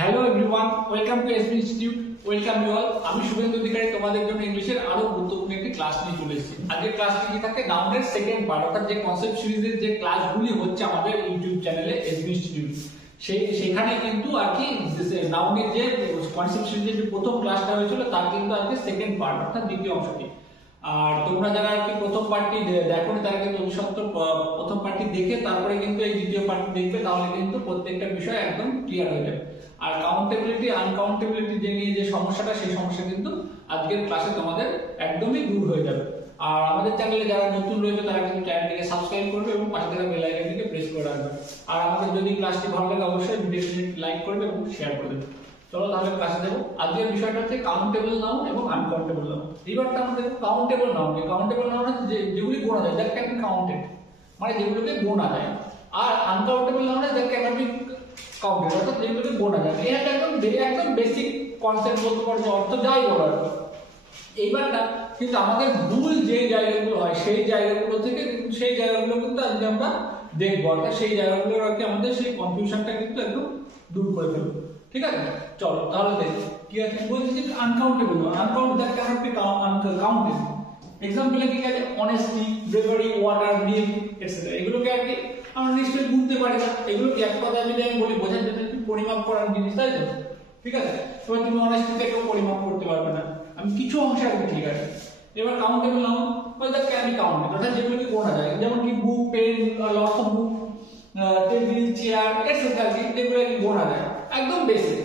Hello everyone, welcome to SB institute. Welcome you all. আমি শুভেন্দু অধিকারী তোমাদের জন্য ইংলিশের আরো গুরুত্বপূর্ণ একটি ক্লাস নিয়ে চলে এসেছি। আজকের ক্লাসটি কি থাকে, নাউনের সেকেন্ড পার্ট, অর্থাৎ যে কনসেপ্ট সিরিজের যে ক্লাসগুলি হচ্ছে আমাদের ইউটিউব চ্যানেলে এসবি ইনস্টিটিউট, সেখানে কিন্তু আর কি নাউনের যে কনসেপ্ট সিরিজের যে প্রথম ক্লাসটা হয়েছিল তার কিন্তু আজকে সেকেন্ড পার্ট, অর্থাৎ দ্বিতীয় অংশটি। আর তোমরা যারা আর কি প্রথম পার্টটি দেখোনি তারা কিন্তু অতিসত্বর প্রথম পার্টটি দেখে তারপরে কিন্তু এই দ্বিতীয় পার্টটি দেখবে, তাহলে কিন্তু প্রত্যেকটা বিষয় একদম ক্লিয়ার হয়ে যাবে। আর কাউন্টেবিলিটি আনকাউন্টেবিলিটি যে নিয়ে যে সমস্যাটা, সেই সমস্যা কিন্তু আজকের ক্লাসে তোমাদের একদমই দূর হয়ে যাবে। আর আমাদের চ্যানেলে যারা নতুন রয়েছে তারা কিন্তু চ্যানেলটিকে সাবস্ক্রাইব করবে এবং পাশে থাকা বেল আইকনটিকে প্রেস করে রাখবে। আর আমাদের যদি ক্লাসটি ভালো লাগে অবশ্যই ভিডিওটি লাইক করবে এবং শেয়ার করে দেবে। চলো তাহলে ক্লাসে দেবো। আজকের বিষয়টা হচ্ছে কাউন্টেবল নাউন এবং আনকাউন্টেবল নাউন। এইবারটা আমাদের কাউন্টেবল নাউন, কাউন্টেবল নাউন হচ্ছে যেগুলি গোনা যায়, দ্যাট ক্যান বি কাউন্টেড, মানে যেগুলোকে গোনা যায়। আর uncountable noun that can not be counted, অর্থাৎ যেগুলোকে গোনা যায়। এই একদম বেসিক কনসেপ্ট বলতে পারবো, অর্থ যাই বলার। এইবারটা কিন্তু আমাদের ভুল যে জায়গাগুলো হয় সেই জায়গাগুলো থেকে সেই জায়গাগুলো কিন্তু আজকে আমরা দেখবো, অর্থাৎ সেই জায়গাগুলোর আর কি আমাদের সেই কনফিউশনটা কিন্তু একদম দূর করে ফেলবো। ঠিক আছে, চলো তাহলে দেখি কি আছে। বলছি যে uncountable, that cannot be counted. এক্সাম্পলে কি আছে, honesty, bravery, water, milk etcetera. এগুলোকে আর কি আমরা নিশ্চয়ই গুনতে পারি না। এগুলো কি এক কথায় যদি আমি বলি বোঝার জন্য পরিমাপ করার জিনিস, তাই তো? ঠিক আছে, এবার তুমি অনেস্টিটাকেও পরিমাপ করতে পারবে না, আমি কিছু অংশে আর ঠিক আছে। এবার countable noun that can be counted, অর্থাৎ যেগুলোকে গোনা যায়, যেমন কি book, pen, lot of book, table, chair etcetera, যেগুলো গোনা যায়, একদম বেসিক,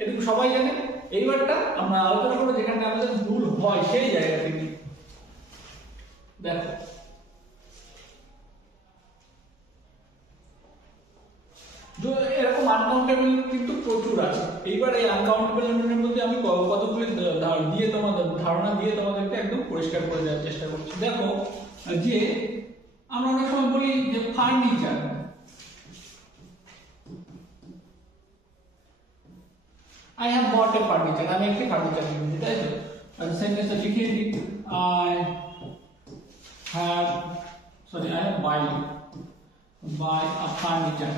এটুকু সবাই জানে। এইবারটা আমরা আলোচনা করবো যেখানে আমাদের ভুল হয় সেই জায়গা থেকে। দেখো এরকম আনকাউন্টেবল কিন্তু প্রচুর আছে। এইবার এই আনকাউন্টেবল নাউনের মধ্যে আমি কতগুলি দিয়ে তোমাদের ধারণা দিয়ে তোমাদেরকে একদম পরিষ্কার করে দেওয়ার চেষ্টা করছি। দেখো যে আমরা অনেক সময় বলি যে furniture, I have bought a furniture, আমি একটি ফার্নিচার কিনেছি, তাই তো? আর সেন্টেন্সে লিখে দিই I have buy a furniture।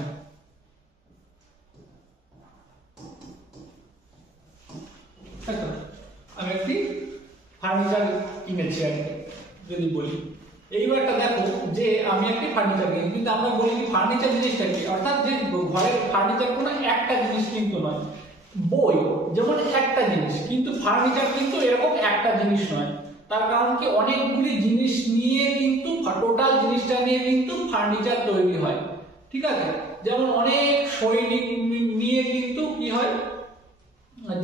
তাই তো, আমি একটি ফার্নিচার কিনেছি আর কি যদি বলি। এইবারটা দেখো যে আমি একটি ফার্নিচার কিনেছি, কিন্তু আমরা বলি কি ফার্নিচার জিনিসটা কি, অর্থাৎ যে ঘরের ফার্নিচার কোনো একটা জিনিস কিন্তু নয়। বই যেমন একটা জিনিস, কিন্তু ফার্নিচার কিন্তু এরকম একটা জিনিস নয়। তার কারণ কি, অনেকগুলি জিনিস নিয়ে কিন্তু টোটাল জিনিসটা নিয়ে কিন্তু ফার্নিচার তৈরি হয়। ঠিক আছে, যেমন অনেক সৈনিক নিয়ে কিন্তু কি হয়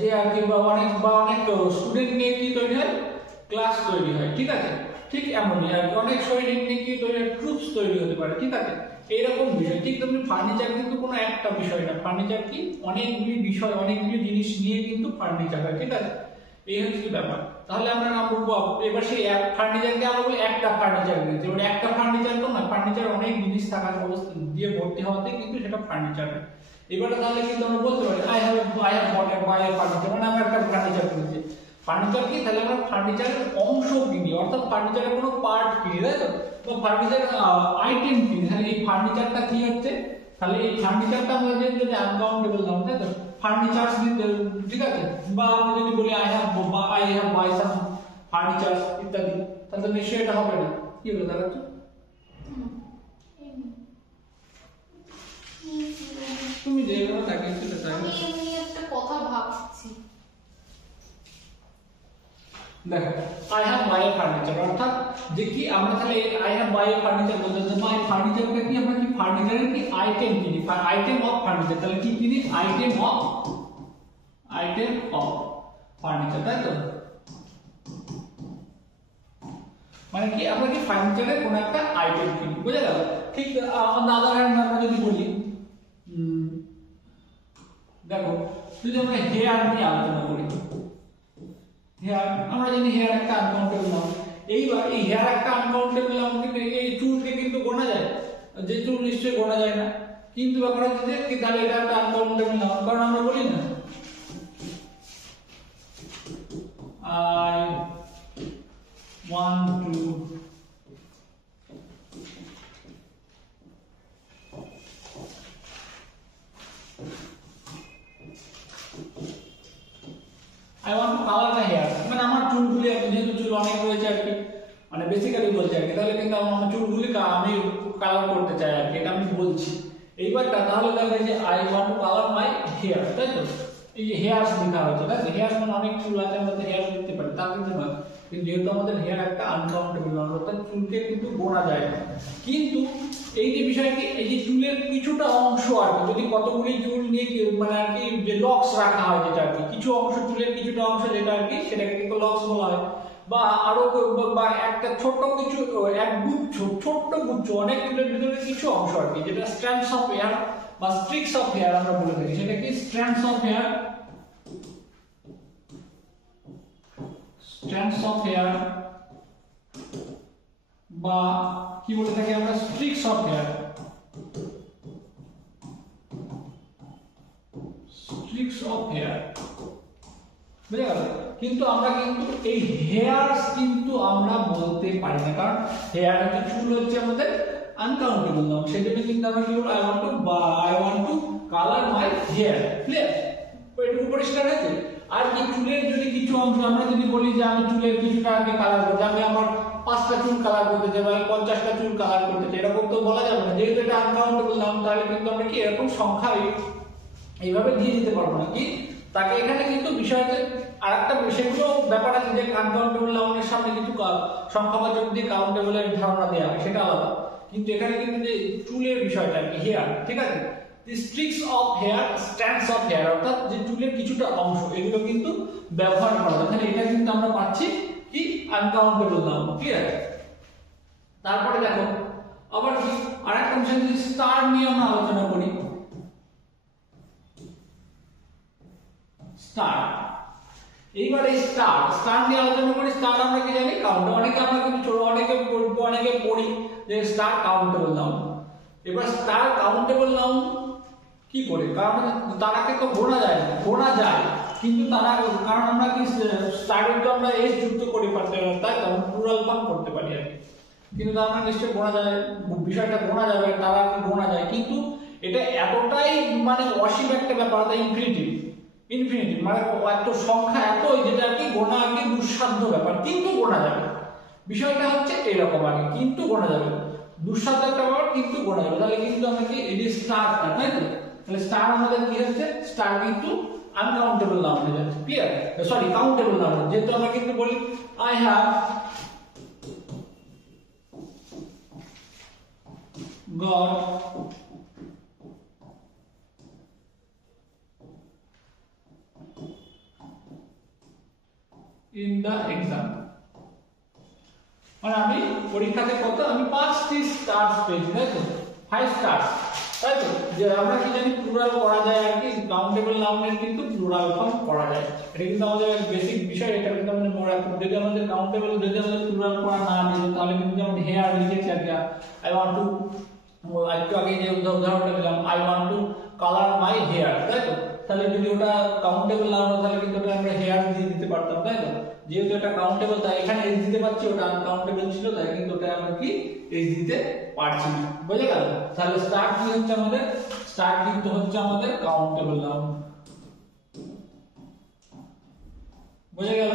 যে আর কি, বা অনেক স্টুডেন্ট নিয়ে কি তৈরি হয়, ক্লাস তৈরি হয়। ঠিক আছে, ঠিক এমনই আর অনেক সৈনিক নিয়ে কি তৈরি হয়, ট্রুপস তৈরি হতে পারে। ঠিক আছে, এইরকম বিষয়। ঠিক তেমনি ফার্নিচার কিন্তু কোনো একটা বিষয় না, ফার্নিচার কি অনেকগুলি বিষয়, অনেকগুলি জিনিস নিয়ে কিন্তু ফার্নিচার হয়। ঠিক আছে, এই হচ্ছে কি ব্যাপার। তাহলে আমরা নাম বলবো, এবার সেই এক ফার্নিচারকে আমরা বলি একটা ফার্নিচার নিয়েছি, এবার একটা ফার্নিচার তো না, ফার্নিচার অনেক জিনিস থাকার অবস্থা দিয়ে ভর্তি হওয়াতে কিন্তু সেটা ফার্নিচার হয়। এবারে তাহলে কিন্তু আমরা বলতে পারি I have bought a furniture, মানে আমরা একটা ফার্নিচার কিনেছি। ফার্নিচার কি, তাহলে আমরা ফার্নিচারের অংশ কিনি, অর্থাৎ ফার্নিচারের কোনো পার্ট কিনি, তাই তো? তো ফার্নিচার আইটেম কিনি, তাহলে এই ফার্নিচারটা কি হচ্ছে, তাহলে এই ফার্নিচারটা হয়ে যায় যদি আনকাউন্টেবল নাউন, তাই তো? ফার্নিচারস, ঠিক আছে, বা আমরা যদি বলি I have buy some furnitures ইত্যাদি, তাহলে নিশ্চয়ই এটা হবে না। কি হলো দাঁড়াচ্ছে, তুমি যেভাবে তাকিয়েছিলে তাই আমি একটা কথা ভাবছি। দেখো I have buy a furniture, অর্থাৎ যে কি আমরা তাহলে I have buy a furniture বলতে যে বাই ফার্নিচারটা কি, আমরা কি ফার্নিচারের কি আইটেম কিনি, আইটেম অফ ফার্নিচার। তাহলে কি কিনি, আইটেম অফ ফার্নিচার, তাই তো? মানে কি আমরা কি ফার্নিচারের কোন একটা আইটেম কিনি, বুঝে গেল? ঠিক আদার হ্যান্ড আমরা যদি বলি, দেখো যদি আমরা হেয়ার নিয়ে আলোচনা করি, হেয়ার আমরা জানি হেয়ার একটা আনকাউন্টেবল নাউন। এইবার এই হেয়ার একটা আনকাউন্টেবল নাউন, কিন্তু এই চুলকে কিন্তু গোনা যায়, যে চুল নিশ্চয়ই গোনা যায় না। কিন্তু ব্যাপার হচ্ছে যে কি, তাহলে এটা একটা আনকাউন্টেবল নাউন, কারণ আমরা বলি না I want to I want to colour my hair, মানে আমার চুলগুলি, যেহেতু চুল অনেক রয়েছে আর কি, মানে বেসিক্যালি বলছি আর কি, তাহলে কিন্তু আমার চুলগুলি আমি কালার করতে চাই আর কি, এটা আমি বলছি। এইবারটা তাহলে দেখো যে I want to colour my hair, তাই তো, এই যে হেয়ারস লেখা হয়েছে, তাই তো, হেয়ারস মানে অনেক চুল আছে, আমরা হেয়ারস লিখতে পারি, তা কিন্তু নয়, কিন্তু যেহেতু আমাদের হেয়ার একটা আনকাউন্টেবল নাম্বার, অর্থাৎ চুলকে কিন্তু গোনা যায় না। কিন্তু এই যে বিষয়টি, এই যে চুলের কিছুটা অংশ আর কি, যদি কতগুলি চুল নিয়ে মানে আর কি যে লক্স রাখা হয়, যেটা আর কি কিছু অংশ, চুলের কিছুটা অংশ যেটা আর কি, সেটাকে কিন্তু লক্স বলা হয়। বা আরো বা একটা ছোট কিছু, এক গুচ্ছ, ছোট্ট গুচ্ছ, অনেক চুলের ভিতরে কিছু অংশ আর কি, যেটা স্ট্র্যান্ডস অফ হেয়ার বা স্ট্রিক্স অফ হেয়ার আমরা বলে থাকি, সেটা কি strands of hair, strands of hair, বা কি বলে থাকি আমরা streaks of hair, streaks of hair, বুঝে গেল? কিন্তু আমরা কিন্তু এই হেয়ারস কিন্তু আমরা বলতে পারি না, কারণ হেয়ার হচ্ছে, চুল হচ্ছে আমাদের আনকাউন্টেবল নাম, সেজন্য কিন্তু আমরা কি বলবো, I want to colour my hair. Clear? এটুকু পরিষ্কার হয়েছে? আর কি চুলের যদি কিছু অংশ আমরা যদি বলি যে আমি চুলের কিছুটা আগে কালার করতে, আমি আমার 5টা চুল কালার করতে চাই বা 50টা চুল কালার করতে চাই, এরকম তো বলা যাবে না, যেহেতু এটা আনকাউন্টেবল নাম, তাহলে কিন্তু আমরা কি এরকম সংখ্যা এইভাবে দিয়ে দিতে পারবো না। কি তাকে এখানে কিন্তু বিষয়তে আরেকটা সেগুলো ব্যাপার আছে, যে আনকাউন্টেবল নাউনের সামনে কিছু সংখ্যাবাচক দিয়ে কাউন্টেবলের ধারণা দেওয়া হয়, সেটা আলাদা। কিন্তু এখানে কিন্তু যে চুলের বিষয়টা কি, হেয়ার, ঠিক আছে, the streaks of hair, strands of hair, অর্থাৎ যে চুলের কিছুটা অংশ, এগুলো কিন্তু ব্যবহার করা হয়, তাহলে এটা কিন্তু আমরা পাচ্ছি কি আনকাউন্টেবল নাউন। ঠিক আছে? তারপরে দেখো আবার কি আরেকটা বিষয়, যদি স্টার নিয়ে আমরা আলোচনা করি, স্টার, এইবারে স্টার নিয়ে আলোচনা করি। স্টার আমরা কি জানি, কাউন্ট, অনেকে আমরা কিন্তু ছোট, অনেকে পড়ি যে স্টার কাউন্টেবল নাউন। এবার স্টার কাউন্টেবল নাউন কি করে, কারণ তারাকে তো গোনা যায় না, গোনা যায় কিন্তু তারা, কারণ আমরা কি স্টারের তো আমরা এস যুক্ত করি পারতে, তাই তো আমরা প্লুরাল ফর্ম করতে পারি আর কি, কিন্তু তারা নিশ্চয়ই গোনা যায়, বিষয়টা গোনা যাবে, তারা কি গোনা যায়, কিন্তু এটা এতটাই মানে অসীম একটা ব্যাপার, তাই ইনফিনিটিভ মানে এত সংখ্যা এত, যেটা আর কি গোনা আর কি দুঃসাধ্য ব্যাপার, কিন্তু গোনা যাবে। বিষয়টা হচ্ছে এরকম আর কি, কিন্তু গোনা যাবে, দুঃসাধ্য একটা ব্যাপার কিন্তু গোনা যাবে। তাহলে কিন্তু আমরা কি এই যে স্টারটা, তাই তো, তাহলে স্টার আমাদের কি হচ্ছে, স্টার কিন্তু আনকাউন্টেবল নাউন হয়ে যাচ্ছে। ক্লিয়ার? সরি, কাউন্টেবল নাউন, যেহেতু আমরা কিন্তু বলি I have got in the exam, মানে আমি পরীক্ষাতে কত, আমি 5টি স্টার পেয়েছি, তাই তো, 5 স্টার, তাই তো, যে আমরা কি জানি প্লুরাল করা যায় আর কি, কাউন্টেবল নাউনের কিন্তু প্লুরাল ফর্ম করা যায়, এটা কিন্তু আমাদের বেসিক বিষয়, এটা কিন্তু আমাদের মনে রাখতে হবে। যদি আমাদের কাউন্টেবল, যদি আমাদের প্লুরাল করা না যেত, তাহলে কিন্তু যেমন হেয়ার লিখেছি আর কি, আই ওয়ান্ট টু, একটু আগে যে উদাহরণটা দিলাম, I want to colour my hair, তাই তো, তাহলে যদি ওটা কাউন্টেবল না হতো, তাহলে কিন্তু ওটা আমরা হেয়ার দিয়ে দিতে পারতাম, তাই তো, যেহেতু এটা কাউন্টেবল, তাই এখানে এস দিতে পারছি, ওটা আনকাউন্টেবল ছিল, তাই কিন্তু ওটা আমরা কি এস দিতে পারছি না। বুঝে গেল? তাহলে স্টার কি হচ্ছে আমাদের, স্টার কিন্তু হচ্ছে আমাদের কাউন্টেবল নাউন। বুঝে গেল?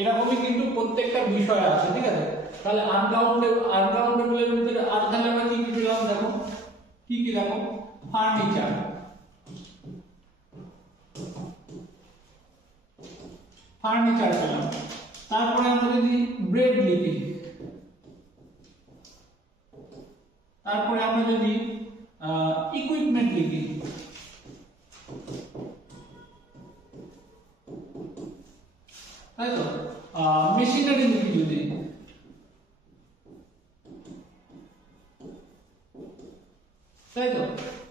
এরকমই কিন্তু প্রত্যেকটা বিষয় আছে, ঠিক আছে? তাহলে আনকাউন্টেবলের ভিতরে আর তাহলে আমরা কি কি পেলাম দেখো, কি কি দেখো, ফার্নিচার, ফার্নিচার পেলাম। তারপরে আমরা যদি ব্রেড লিখি, তারপরে আমরা যদি ইকুইপমেন্ট লিখি, তাই তো, মেশিনারি লিখি যদি, তাই তো,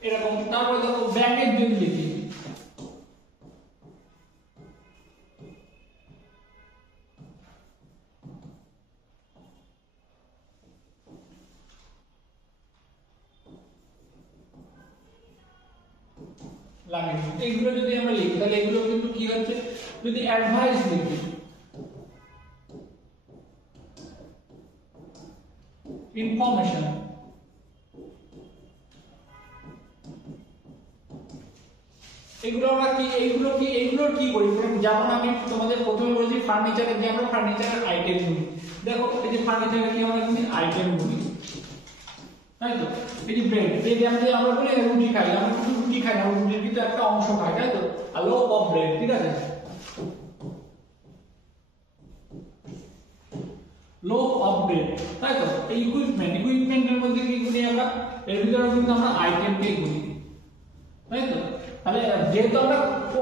এরকম। তারপরে দেখো ব্যাগেজ যদি লিখি, লাগেজ, এগুলো যদি আমরা লিখি, তাহলে এগুলো কিন্তু কি হচ্ছে, যদি অ্যাডভাইস লিখি, ইনফরমেশন, এগুলো আমরা কি এইগুলোর কি করি? যেমন আমি তোমাদের প্রথমে বলেছি ফার্নিচারের যে আমরা ফার্নিচারের আইটেম গুলি, দেখো এই যে ফার্নিচারের কি আমরা কিন্তু আইটেম গুলি, তাই তো? এই যে ব্রেড আমরা বলি রুটি খাই, আমরা কিন্তু রুটি খাই না, রুটির ভিতরে একটা অংশ খাই, তাই তো? আর লোফ অফ ব্রেড, ঠিক আছে, লোফ অফ ব্রেড, তাই তো? এই ইকুইপমেন্টের মধ্যে কি গুলি আমরা? এর ভিতরে কিন্তু আমরা আইটেম কে গুলি, তাই তো? তাহলে যেহেতু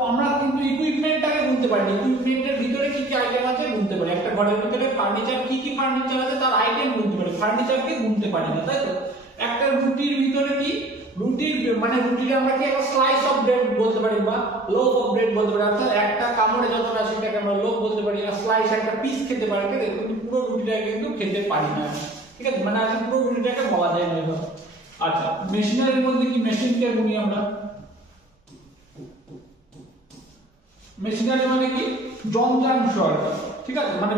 আমরা কিন্তু ইকুইপমেন্টটাকে গুনতে পারি, ইকুইপমেন্টের ভিতরে কি কি আইটেম আছে গুনতে পারি। একটা ঘরের ভিতরে ফার্নিচার কি ফার্নিচার আছে তার আইটেম গুনতে পারি, ফার্নিচারকে গুনতে পারি না, তাই তো? একটা রুটির ভিতরে কি রুটিটা আমরা কি একটা স্লাইস অফ ব্রেড বলতে পারি বা লোফ অফ ব্রেড বলতে পারি, অর্থাৎ একটা কামড়ে যতটা সেটাকে আমরা লোফ বলতে পারি, আর স্লাইস একটা পিস খেতে পারি, ঠিক আছে? কিন্তু পুরো রুটিটাকে কিন্তু খেতে পারি না, ঠিক আছে? মানে আজকে পুরো রুটিটাকে বলা যায় না এভাবে। আচ্ছা, মেশিনারির মধ্যে কি মেশিনকে গুনি আমরা? মেশিনারি মানে কি যন্ত্রাংশ, ঠিক আছে? মানে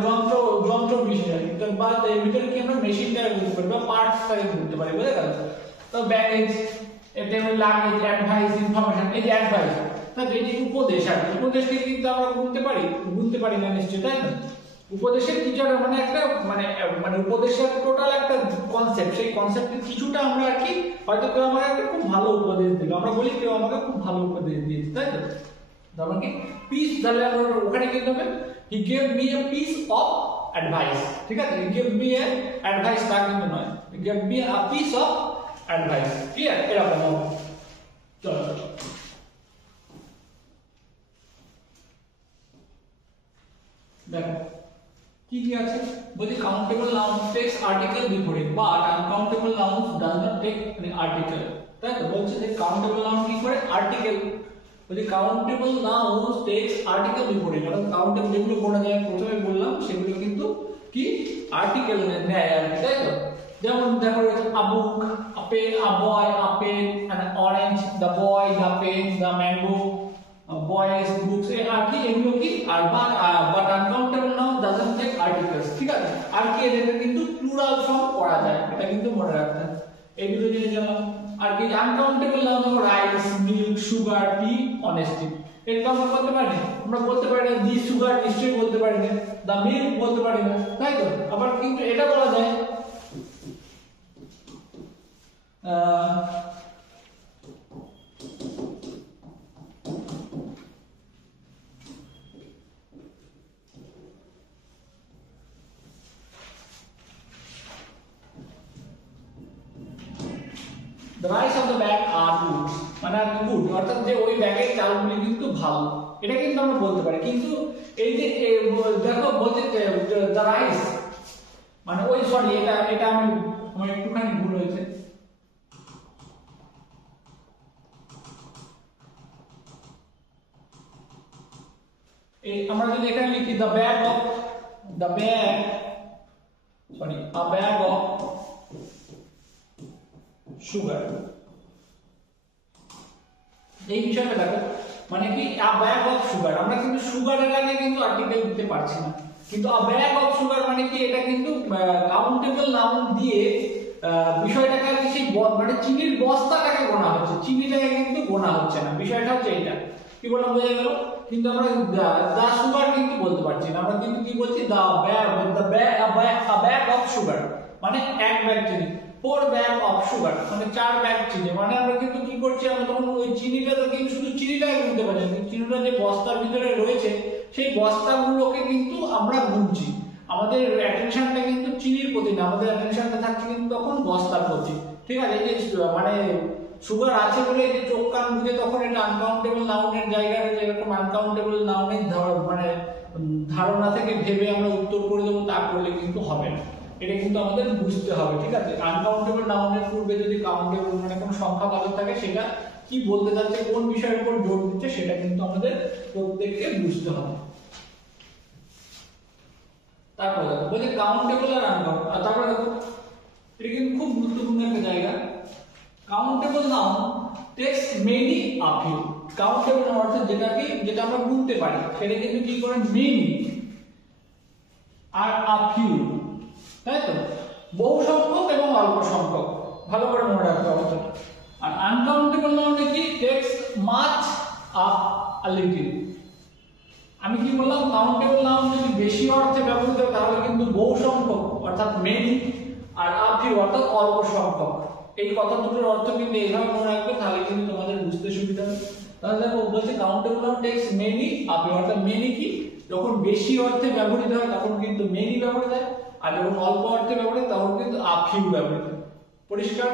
যন্ত্র মেশিনারি, বা এর ভিতরে কি আমরা মেশিনটাকে গুনতে পারি বা পার্টসটাকে গুনতে পারি, বুঝে গেল? তো ব্যাগেজ, এটা লাগেজ, অ্যাডভাইস, ইনফরমেশন, এই যে অ্যাডভাইস, তাই এই যে উপদেশ, আর উপদেশকে কিন্তু আমরা গুনতে পারি না নিশ্চয়ই, তাই না? উপদেশের কিছু মানে একটা মানে উপদেশের টোটাল একটা কনসেপ্ট, সেই কনসেপ্টের কিছুটা আমরা আর কি হয়তো কেউ আমাকে একটা খুব ভালো উপদেশ দিল, আমরা বলি কেউ আমাকে খুব ভালো উপদেশ দিয়েছে, তাই তো? তারপর কি পিস, তাহলে আমরা ওখানে কি হবে? He gave me a piece of advice, ঠিক আছে? He gave me a advice, তা কিন্তু নয়, he gave me a piece of advice, clear? এরকম হবে। চলো দেখো কি কি আছে, বলছি countable noun takes article before it, but uncountable nouns does not take any article, তাই তো? বলছে যে কাউন্টেবল নাউন কি করে? আর্টিকেল, বলছি countable nouns takes article before it, অর্থাৎ কাউন্টেবল যেগুলো গোনা যায় প্রথমে বললাম সেগুলো কিন্তু কি আর্টিকেল নেয় আর কি, তাই তো? যেমন দেখো a book, a pen, a boy, a pen, an orange, the boy, the pen, the mango, boys, books, আর কি এগুলো কি? আর but uncountable noun doesn't take articles, ঠিক আছে? আর কি এটা কিন্তু প্লুরাল ফর্ম করা যায়, এটা কিন্তু মনে রাখতে হবে। এইগুলো জেনে গেলাম। আর কি আনকাউন্টেবল নাউন যেমন রাইস, মিল্ক, সুগার, টি, অনেস্টি, এটা আমরা বলতে পারি, আমরা বলতে পারি না দি সুগার, নিশ্চয়ই বলতে পারি না, দা মিল্ক বলতে পারি না, তাই তো? আবার কিন্তু এটা বলা যায় the rice of the bag are good, মানে গুড, অর্থাৎ যে ওই ব্যাগের চালগুলি কিন্তু ভালো, এটা কিন্তু আমরা বলতে পারি। কিন্তু এই যে দেখো বলতে the rice মানে ওই সরি এটা আমার একটুখানি ভুল হয়েছে, এই আমরা যদি এখানে লিখি the bag sorry a bag of sugar, এই বিষয়টা দেখো মানে কি আ ব্যাগ অফ সুগার, আমরা কিন্তু সুগারের আগে কিন্তু আর্টিকেল দিতে পারছি না, কিন্তু আ ব্যাগ অফ সুগার মানে কি এটা কিন্তু কাউন্টেবল নাউন দিয়ে বিষয়টাকে আর কি সেই মানে চিনির বস্তাটাকে গোনা হচ্ছে, চিনিটাকে কিন্তু গোনা হচ্ছে না, বিষয়টা হচ্ছে এটা। কি বললাম বোঝা গেল? কিন্তু আমরা দা সুগার কিন্তু বলতে পারছি না, আমরা কিন্তু কি বলছি? দা ব্যাগ অফ সুগার মানে এক ব্যাগ চিনি, 4 ব্যাগ অফ সুগার মানে 4 ব্যাগ চিনি, মানে আমরা কিন্তু কি করছি? আমরা তখন ওই চিনিটা তো কিন্তু শুধু চিনিটাই গুনতে পারি না, চিনিটা যে বস্তার ভিতরে রয়েছে সেই বস্তাগুলোকে কিন্তু আমরা গুনছি, আমাদের অ্যাটেনশনটা কিন্তু চিনির প্রতি না, আমাদের অ্যাটেনশনটা থাকছে কিন্তু তখন বস্তার প্রতি, ঠিক আছে? এই যে মানে সুগার আছে বলে যে চোখ কান বুঝে তখন এটা আনকাউন্টেবল নাউনের জায়গায় যেরকম আনকাউন্টেবল নাউনের মানে ধারণা থেকে ভেবে আমরা উত্তর করে দেবো তা করলে কিন্তু হবে না, এটা কিন্তু আমাদের বুঝতে হবে, ঠিক আছে? আনকাউন্টেবল নাউনের পূর্বে যদি কাউন্টেবল মানে কোনো সংখ্যাবাচক থাকে সেটা কি বলতে যাচ্ছে, কোন বিষয়ের উপর জোর দিচ্ছে সেটা কিন্তু আমাদের প্রত্যেককে বুঝতে হবে। তারপর দেখো বলছে কাউন্টেবল আর আনকাউন্টেবল, আর তারপর দেখো এটা কিন্তু খুব গুরুত্বপূর্ণ একটা জায়গা, countable noun takes many a few, countable noun অর্থাৎ যেটা আমরা গুনতে পারি সেটা কিন্তু কি করে? মেনি আর আ ফিউ, তাই তো? বহু সংখ্যক এবং অল্প সংখ্যক, ভালো করে মনে রাখতে হবে। আর আনকাউন্টেবল নাউনে কি? Takes much a little। আমি কি বললাম, কাউন্টেবল নাউন যদি বেশি অর্থে ব্যবহৃত হয় তাহলে কিন্তু বহু সংখ্যক অর্থাৎ মেনি, আর a few অর্থাৎ অল্প সংখ্যক। এই কথা দুটোর অর্থ কিন্তু এইভাবে মনে রাখবে, তাহলে কিন্তু তোমাদের বুঝতে সুবিধা হবে। তাহলে দেখো বলছে countable noun takes many a few, অর্থাৎ মেনি কি যখন বেশি অর্থে ব্যবহৃত হয় তখন কিন্তু মেনি ব্যবহৃত হয়, আর যখন অল্প অর্থে ব্যবহৃত তখন কিন্তু a few ব্যবহৃত হয়। পরিষ্কার?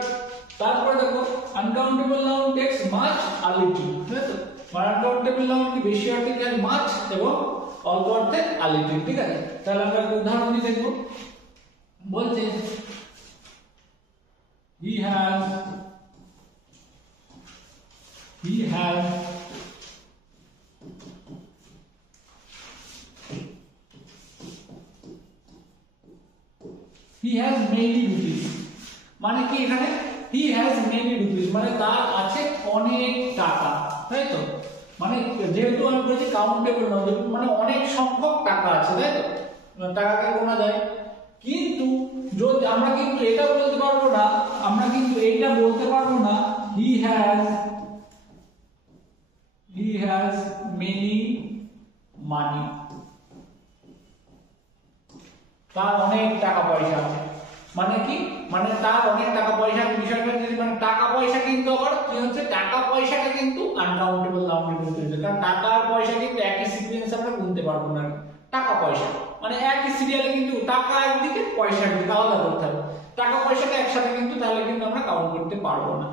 তারপরে দেখো uncountable noun takes much a little, ঠিক আছে? মানে আনকাউন্টেবল নাউন কি বেশি অর্থে কি মাচ এবং অল্প অর্থে a little, ঠিক আছে? তাহলে আমরা একটা উদাহরণ দিয়ে দেখব। বলছে he has many rupees, মানে কি এখানে he has many rupees মানে তার আছে অনেক টাকা, তাই তো? মানে যেহেতু আমি বলেছি কাউন্টেবল নাউন মানে অনেক সংখ্যক টাকা আছে, তাই তো? টাকাকে গোনা যায়। কিন্তু যদি আমরা কিন্তু এটা বলতে পারবো না, আমরা কিন্তু এইটা বলতে পারবো না he has many money, তার অনেক টাকা পয়সা আছে। মানে কি, মানে তার অনেক টাকা পয়সা, বিষয়টা যদি মানে টাকা পয়সা কিন্তু আবার কি হচ্ছে, টাকা পয়সাটা কিন্তু আনকাউন্টেবল নাউনের মধ্যে হচ্ছে, কারণ টাকা আর পয়সা কিন্তু একই সিকোয়েন্সে আমরা গুনতে পারবো না। টাকা পয়সা মানে একই সিরিয়ালে কিন্তু টাকা একদিকে পয়সা একদিকে আলাদা করতে হবে। টাকা পয়সাটা একসাথে কিন্তু তাহলে কিন্তু আমরা কাউন্ট করতে পারবো না,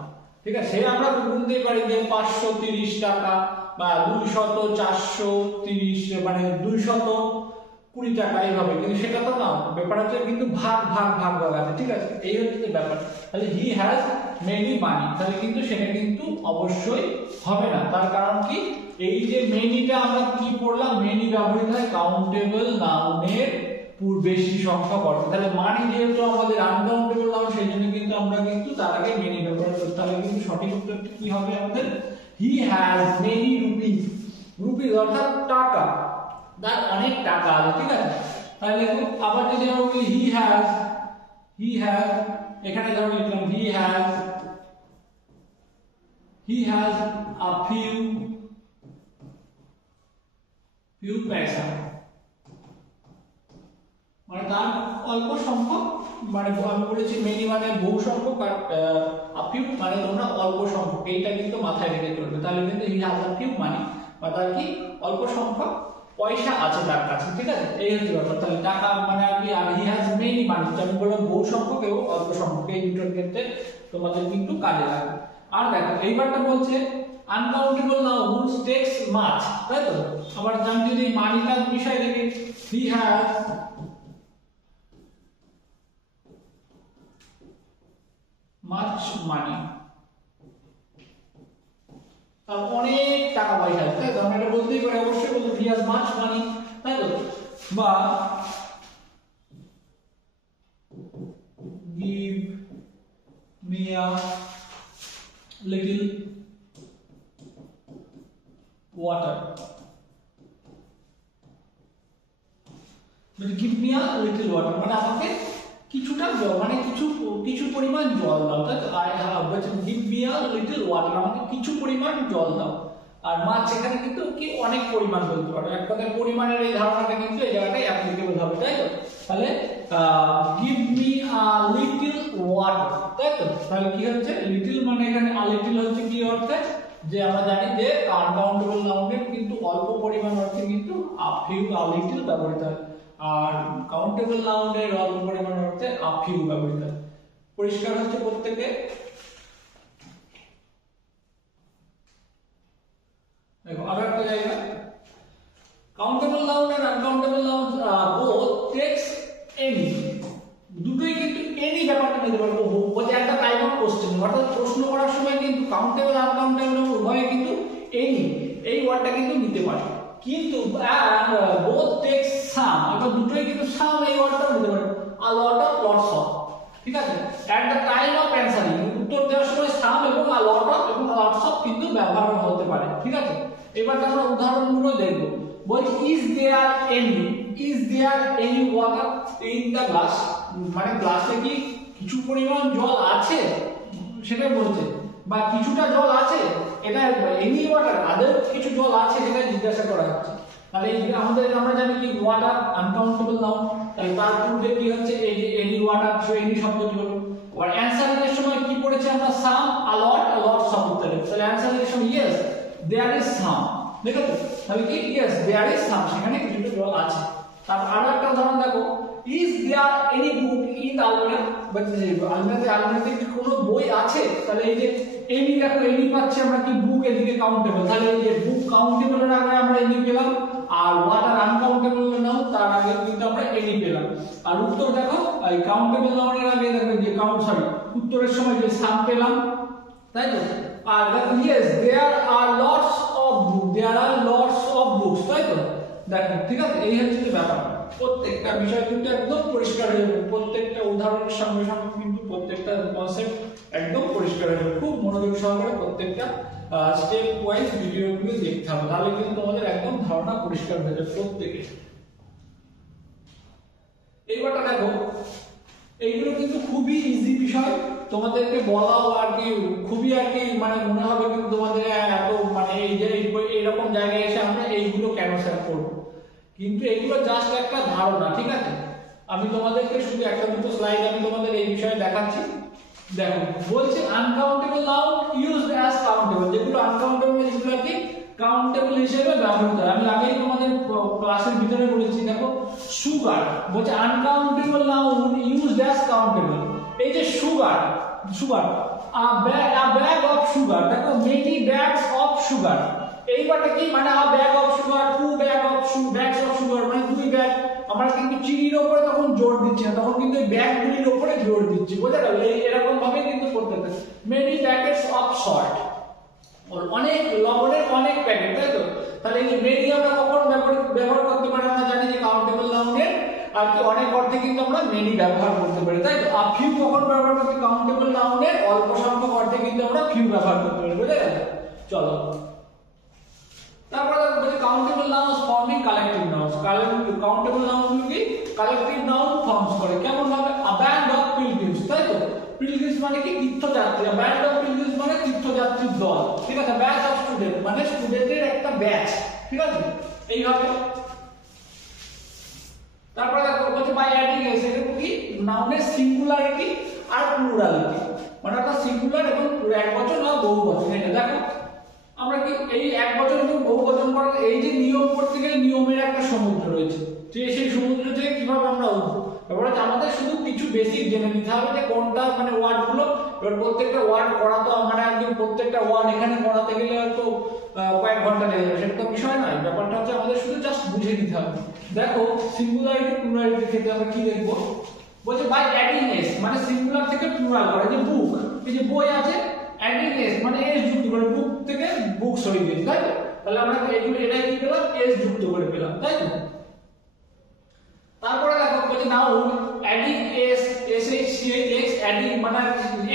ঠিক আছে? সে আমরা গুনতে পারি যে 530 টাকা বা 200 430 মানে 220 টাকা এইভাবে, কিন্তু সেটা তো না, ব্যাপার হচ্ছে কিন্তু ভাগ ভাগ ভাগ ভাগ আছে, ঠিক আছে? এই হচ্ছে ব্যাপার। তাহলে হি হ্যাজ মেনি মানি, তাহলে কিন্তু সেটা কিন্তু অবশ্যই হবে না। তার কারণ কি, এই যে মেনিটা আমরা কি পড়লাম, মেনি ব্যবহৃত হয় কাউন্টেবল নাউনের বেশি সংখ্যক অর্থে। তাহলে মানি যেহেতু আমাদের আনকাউন্টেবল নাউন, সেই জন্য কিন্তু আমরা কিন্তু তার আগে মেনি ব্যবহার করতে, তাহলে কিন্তু সঠিক উত্তরটি কি হবে আমাদের, he has many rupees. Rupees অর্থাৎ টাকা, তার অনেক টাকা আছে, ঠিক আছে? তাহলে আবার যদি আমরা বলি হি হ্যাজ এখানে ধরো লিখলাম হি হ্যাজ a few পয়সা, মানে তার অল্প সংখ্যক, মানে আমি বলেছি মেনি মানে বহু সংখ্যক, আর a few মানে তোমরা অল্প সংখ্যক, এইটা কিন্তু মাথায় রেখে চলবে। তাহলে কিন্তু হি হ্যাজ a few মানি বা তার কি অল্প সংখ্যক পয়সা আছে তার কাছে, ঠিক আছে? এই হচ্ছে ব্যাপার। তাহলে টাকা মানে কি, আর হি হ্যাজ মেনি মানি, আমি বললাম বহু সংখ্যক এবং অল্প সংখ্যক, এই দুটোর ক্ষেত্রে তোমাদের কিন্তু কাজে লাগবে। আর দেখো এইবারটা বলছে আনকাউন্টেবল নাউনস টেক্স মাচ, তাই তো? আবার আমি যদি মানিটার বিষয় দেখি, হি হ্যাজ মাচ মানি, তার অনেক টাকা পয়সা আছে, তাই তো? আমরা এটা বলতেই পারি, অবশ্যই বলতে হি হ্যাজ মাচ মানি, তাই তো? বা give me a little water, মানে give me a little water মানে আমাকে কিছুটা জল, মানে কিছু পরিমাণ জল দাও, তাই তো? I have give me a little water, আমাকে কিছু পরিমাণ জল দাও। আর মাছ এখানে কিন্তু কি অনেক পরিমাণ বলতে পারো, এক কথায় পরিমাণের এই ধারণাটা কিন্তু এই জায়গাটায় অ্যাপ্লিকেবল হবে, তাই তো? তাহলে give me a little water, তাই তো? তাহলে কি হচ্ছে, লিটল মানে এখানে আ লিটল হচ্ছে কি অর্থে, যে আমরা জানি যে আনকাউন্টেবল নাউনের কিন্তু অল্প পরিমাণ অর্থে কিন্তু আ ফিউ আ লিটল ব্যবহৃত হয়, আর কাউন্টেবল নাউনের অল্প পরিমাণ অর্থে আ ফিউ ব্যবহৃত হয়। পরিষ্কার হচ্ছে প্রত্যেকে? দেখো আরো একটা জায়গা, কাউন্টেবল নাউন আর uncountable noun both takes any, দুটোই কিন্তু এনি ব্যাপারটা নিতে পারবো, বলতে একটা টাইপ অফ কোশ্চেন, অর্থাৎ প্রশ্ন করার সময় কিন্তু কাউন্টেবল আর আনকাউন্টেবল উভয়ে কিন্তু এনি এই ওয়ার্ডটা কিন্তু নিতে পারে। কিন্তু বোথ টেক্স সাম, অর্থাৎ দুটোই কিন্তু সাম এই ওয়ার্ডটা নিতে পারে, আ লট অফ লটস অফ, ঠিক আছে? At the time of answering, উত্তর দেওয়ার সময় সাম এবং আ লট অফ এবং লটস অফ কিন্তু ব্যবহার হতে পারে, ঠিক আছে? এবার আমরা উদাহরণগুলো দেখব। বলছি is there any water in the glass, মানে গ্লাসে কি কিছু পরিমাণ জল আছে সেটা বলছে। বা কিছুটা জল আছে, এটা এনি ওয়াটার, আদার কিছু জল আছে যেটা জিজ্ঞাসা করা হচ্ছে। তাহলে আমাদের আমরা জানি কি ওয়াটার আনকাউন্টেবল নাউন, তাহলে তার পূর্বে কি হচ্ছে এই যে এনি ওয়াটার, সো এনি শব্দটি হলো। আর অ্যানসারিং এর সময় কি পড়েছে আমরা? সাম, আলট, লট সব উত্তরে। তাহলে অ্যানসারিং এর সময় ইয়েস দেয়ার ইজ সাম, দেখো তো, তাহলে কি ইয়েস দেয়ার ইজ সাম, সেখানে কিছুটা জল আছে। তারপর আরো একটা উদাহরণ দেখো, is there any book in আলমারি, আলমারিতে কি কোনো বই আছে? তাহলে এই যে এনি, দেখো এনি পাচ্ছি আমরা কি বুক, এদিকে কাউন্টেবল, তাহলে এই যে বুক কাউন্টেবলের আগে আমরা এনি পেলাম, আর ওয়াটার আনকাউন্টেবল নাউন তার আগে কিন্তু আমরা এনি পেলাম। আর উত্তর দেখো এই কাউন্টেবল নাউনের আগে দেখো যে উত্তরের সময় যে সাম পেলাম, তাই তো। আর দেখো yes there are lots of book, there are lots of books, তাই তো। দেখো ঠিক আছে, এই হচ্ছে যে ব্যাপার। প্রত্যেকটা বিষয় কিন্তু একদম পরিষ্কার হয়ে যাবে, প্রত্যেকটা উদাহরণের সঙ্গে সঙ্গে কিন্তু প্রত্যেকটা কনসেপ্ট একদম পরিষ্কার হয়ে যাবে। খুব মনোযোগ সহকারে প্রত্যেকটা স্টেপ ওয়াইজ ভিডিওগুলো দেখতে হবে, তাহলে কিন্তু তোমাদের একদম ধারণা পরিষ্কার হয়ে যাবে প্রত্যেকের। এইবারটা দেখো, এইগুলো কিন্তু খুবই ইজি বিষয়, তোমাদেরকে বলাও আর কি খুবই আর কি মানে মনে হবে কিন্তু তোমাদের এত মানে এই যে এইরকম জায়গায় এসে আমরা এইগুলো কেন স্যার করবো, কিন্তু এগুলো জাস্ট একটা ধারণা, ঠিক আছে। আমি তোমাদেরকে শুধু একটা দুটো স্লাইড আমি তোমাদের এই বিষয়ে দেখাচ্ছি। দেখো বলছে uncountable noun used as countable, যেগুলো আনকাউন্টেবল যেগুলো কি কাউন্টেবল হিসেবে ব্যবহৃত হয়। আমি আগেই তোমাদের ক্লাসের ভিতরে বলেছি, দেখো সুগার বলছে uncountable noun used as countable. এই যে sugar, sugar a bag of sugar, দেখো many bags of sugar, এইবারটা কি মানে a bag of sugar, two bags of sugar মানে দুই ব্যাগ। আমরা কিন্তু চিনির উপরে তখন জোর দিচ্ছি না, তখন কিন্তু ব্যাগগুলির উপরে জোর দিচ্ছি, বোঝা গেল। এরকম ভাবে কিন্তু করতে হবে। many packets of salt, অনেক লবণের অনেক প্যাকেট, তাই তো। তাহলে এই যে মেনি আমরা কখন ব্যবহার করতে পারি? আমরা জানি যে কাউন্টেবল নাউনের আর কি অনেক অর্থে কিন্তু আমরা মেনি ব্যবহার করতে পারি, তাই তো। আর ফিউ কখন ব্যবহার করতে? কাউন্টেবল নাউনের অল্প সংখ্যক অর্থে কিন্তু আমরা ফিউ ব্যবহার করতে পারি, বুঝে গেল। চলো তারপরে বলছি countable nouns forming collective nouns. Countable noun কি কালেক্টিভ নাউন ফর্মস করে, কেমন ভাবে? আ ব্যান্ড অফ পিলগ্রিমস, তাই তো। পিলগ্রিমস মানে কি তীর্থযাত্রী, ব্যান্ড অফ পিলগ্রিমস মানে তীর্থযাত্রীর দল, ঠিক আছে। ব্যাচ অফ স্টুডেন্ট মানে স্টুডেন্টের একটা ব্যাচ, ঠিক আছে, এইভাবে। তারপরে বলছে বাই অ্যাডিং এস, এটা কি নাউনের সিঙ্গুলারিটি আর প্লুরালিটি, মানে একটা সিঙ্গুলার এবং একবচন আর বহুবচন। এটা দেখো আমরা কি এই একবচন এবং বহুবচন করার এই যে নিয়ম করতে গেলে নিয়মের একটা সমুদ্র রয়েছে, যে সেই সমুদ্র থেকে কিভাবে আমরা উঠবো, এবার আমাদের শুধু কিছু বেসিক জেনে নিতে হবে যে কোনটা মানে ওয়ার্ড গুলো। এবার প্রত্যেকটা ওয়ার্ড পড়া তো মানে একদম প্রত্যেকটা ওয়ার্ড এখানে পড়াতে গেলে হয়তো কয়েক ঘন্টা লেগে যাবে, সেটা তো বিষয় নয়। ব্যাপারটা হচ্ছে আমাদের শুধু জাস্ট বুঝে নিতে হবে। দেখো সিঙ্গুলারিটি প্লুরালিটির ক্ষেত্রে আমরা কি দেখবো? বলছে বাই অ্যাডিং এস মানে সিঙ্গুলার থেকে প্লুরাল করে, যে বুক, এই যে বই আছে, অ্যাডিং এস মানে এস যুক্ত করে, বুক থেকে বুক সরিয়ে দিয়েছি, তাই তো। তাহলে আমরা এগুলো এটাই কি পেলাম? এস যুক্ত করে পেলাম, তাই তো। তারপরে দেখো বলছে noun adding S, S H C H X, adding মানে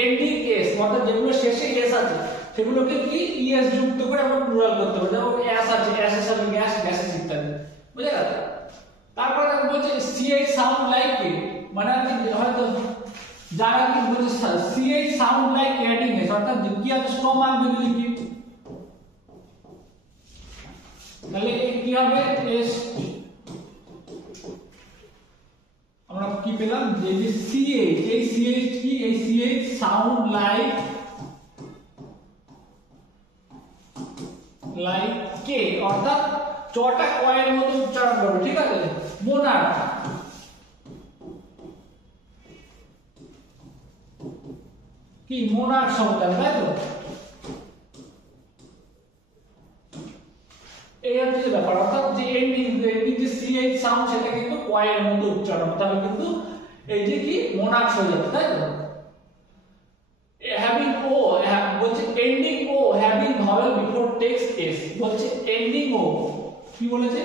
এন্ডিং এস, অর্থাৎ যেগুলো শেষে এস আছে সেগুলোকে কি ইএস যুক্ত করে আমরা প্লুরাল করতে পারি। যেমন এস আছে, এস এর সাথে গ্যাস, গ্যাসেস ইত্যাদি, বুঝে গেল। তারপরে দেখো বলছে সি এইচ সাউন্ড লাইক কি, মানে হয়তো যারা কি বলছে C H sound like adding S, অর্থাৎ কি আছে স্টমাক যদি লিখি তাহলে কি হবে? এস আমরা কি পেলাম? যে সিএইচ, এই সিএইচ কি, এই সিএইচ সাউন্ড লাইক কে, অর্থাৎ চটা কয়ের মতো উচ্চারণ করবে, ঠিক আছে। মোনার্ক, কি মোনার্ক শব্দ, তাই তো। এই হচ্ছে ব্যাপার, অর্থাৎ যে এন্ডিং যে সিএইচ সাউন্ড সেটা কিন্তু কয়ের মতো উচ্চারণ, তাহলে কিন্তু এই যে কি মোনার্ক হয়ে যাবে, তাই তো। হ্যাভিং ও বলছে ending O having vowel before takes S, বলছে এন্ডিং ও কি বলেছে?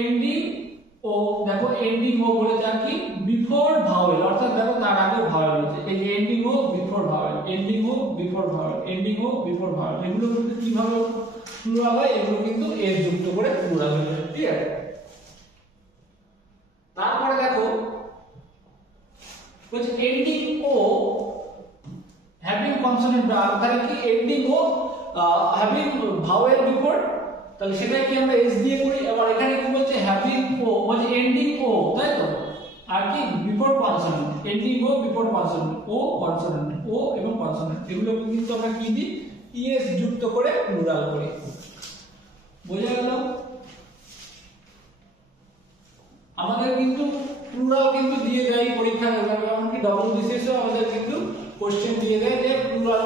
এন্ডিং ও, দেখো এন্ডিং ও বলে যা কি বিফোর ভাওয়েল, অর্থাৎ দেখো তার আগে ভাওয়েল আছে, এই যে এন্ডিং ও বিফোর ভাওয়েল, এন্ডিং ও বিফোর ভাওয়েল, এন্ডিং ও বিফোর ভাওয়েল, এগুলো কিন্তু কিভাবে প্লুরাল হয়? এগুলো কিন্তু এস যুক্ত করে প্লুরাল হয়ে যায়, ঠিক আছে। তারপরে দেখো বলছে এন্ডিং ও হ্যাভিং কনসোনেন্ট তাহলে কি ending O having vowel before, তাহলে সেটাই কি আমরা এস দিয়ে করি। আবার এখানে কি বলছে হ্যাভিং ও মানে এন্ডিং ও, তাই তো, আর কি বিফোর কনসোনেন্ট, এন্ডিং ও বিফোর কনসোনেন্ট, ও কনসোনেন্ট, ও এবং কনসোনেন্ট, এগুলো কিন্তু আমরা কি দিই ইএস যুক্ত করে প্লুরাল করি। বোঝা গেল? আমাদের কিন্তু প্লুরাল কিন্তু দিয়ে দেয় পরীক্ষা, এমনকি ডব্লিউবিসিএস ও আমাদের কিন্তু কোশ্চেন দিয়ে দেয় যে প্লুরাল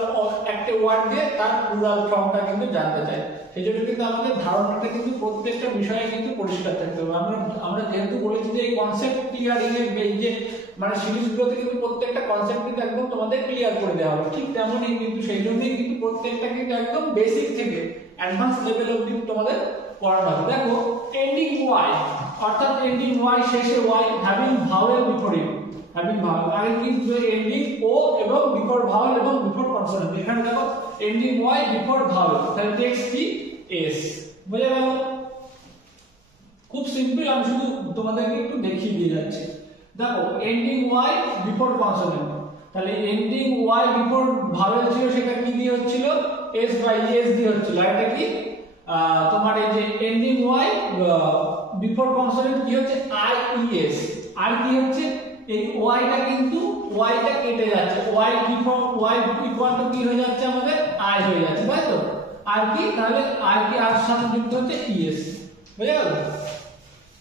একটা ওয়ার্ড দিয়ে তার প্লুরাল ফর্মটা কিন্তু জানতে চায়। সেই জন্য কিন্তু আমাদের ধারণাটা কিন্তু প্রত্যেকটা বিষয়ে কিন্তু পরিষ্কার থাকতে হবে। আমরা যেহেতু বলেছি যে এই কনসেপ্ট ক্লিয়ারিং এর এই যে মানে সিরিজগুলোতে কিন্তু প্রত্যেকটা কনসেপ্ট কিন্তু একদম তোমাদের ক্লিয়ার করে দেওয়া হবে, ঠিক তেমনই কিন্তু সেই জন্যই কিন্তু প্রত্যেকটা কিন্তু একদম বেসিক থেকে অ্যাডভান্স লেভেল অবধি তোমাদের পড়ানো হবে। দেখো এন্ডিং ওয়াই, অর্থাৎ এন্ডিং ওয়াই শেষে Y, having vowel before it, having vowel আগে কিন্তু এন্ডিং ও এবং বিফোর ভাওয়েল এবং বিফোর কনসোনেন্ট। এখানে দেখো এন্ডিং ওয়াই বিফোর ভাওয়েল, তাহলে টেক্সট কি এস। বোঝা গেল? খুব সিম্পল, আমি শুধু তোমাদেরকে একটু দেখিয়ে দিয়ে যাচ্ছি। দেখো এন্ডিং ওয়াই বিফোর কনসোনেন্ট, তাহলে এন্ডিং ওয়াই বিফোর ভাওয়েল ছিল সেটা কি দিয়ে হচ্ছিল এস বাই এস দিয়ে হচ্ছিল। আর এটা কি তোমার এই যে এন্ডিং ওয়াই বিফোর কনসোনেন্ট কি হচ্ছে আই ই এস, আর কি হচ্ছে এই ওয়াইটা কিন্তু ওয়াইটা কেটে যাচ্ছে, Y before Y equal to কি হয়ে যাচ্ছে আমাদের আই হয়ে যাচ্ছে, তাই তো। আর কি তাহলে আর কি আর সাথে যুক্ত হচ্ছে ইএস। বুঝা গেল?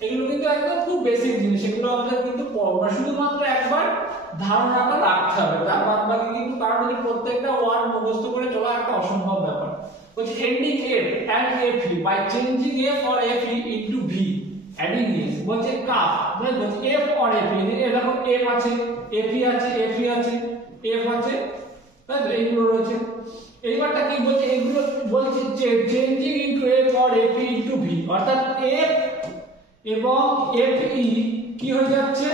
এগুলো কিন্তু একদম খুব বেসিক জিনিস, এগুলো আমাদের কিন্তু শুধুমাত্র একবার ধারণাটা রাখতে হবে, তার বাদ বাকি কিন্তু কারণ যদি প্রত্যেকটা ওয়ার্ড মুখস্থ করে চলা একটা অসম্ভব ব্যাপার। বলছে ending F and F by changing F or F into V adding S. বলছে কাফ মানে বলছে এফ অর এফ, এই দেখো এফ আছে, এফি আছে, এফি আছে, এফ আছে, তাই তো এইগুলো রয়েছে। এইবারটা কি বলছে এগুলো বলছে changing into F or F into V, অর্থাৎ এফ এবং এফ ই কি হয়ে যাচ্ছে